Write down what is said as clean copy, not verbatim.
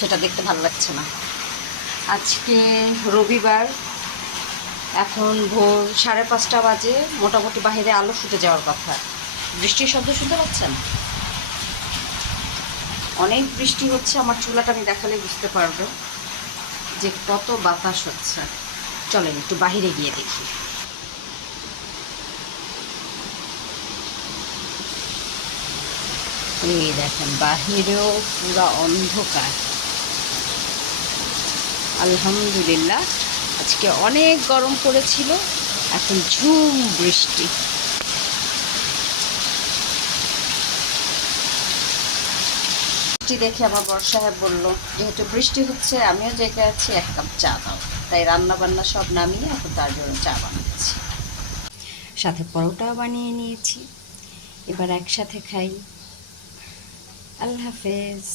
সেটা দেখতে ভালো লাগছে না। আজকে রবিবার, এখন ভোর 5:30 বাজে। মোটামুটি বাইরে আলো ফুটে যাওয়ার কথা। বৃষ্টির শব্দ শুনতে পাচ্ছেন? অনেক বৃষ্টি হচ্ছে। আমার চুলাটা আমি দেখালে বুঝতে পারবে যে কত বাতাস হচ্ছে। চলেন একটু বাইরে গিয়ে দেখি। এই দেখেন বাহিরেও পুরা অন্ধকার। আলহামদুলিল্লাহ, আজকে অনেক গরম পড়েছিল, এখন ঝুম বৃষ্টি। বৃষ্টি দেখে আমার বড় সাহেব বলল, যেহেতু বৃষ্টি হচ্ছে আমিও জেগে আছি, 1 কাপ চা দাও। তাই রান্না বান্না সব নামিয়ে এখন তার জন্য চা বানাচ্ছি, সাথে পরোটাও বানিয়ে নিয়েছি। এবার একসাথে খাই। আল্লাহ হাফেজ।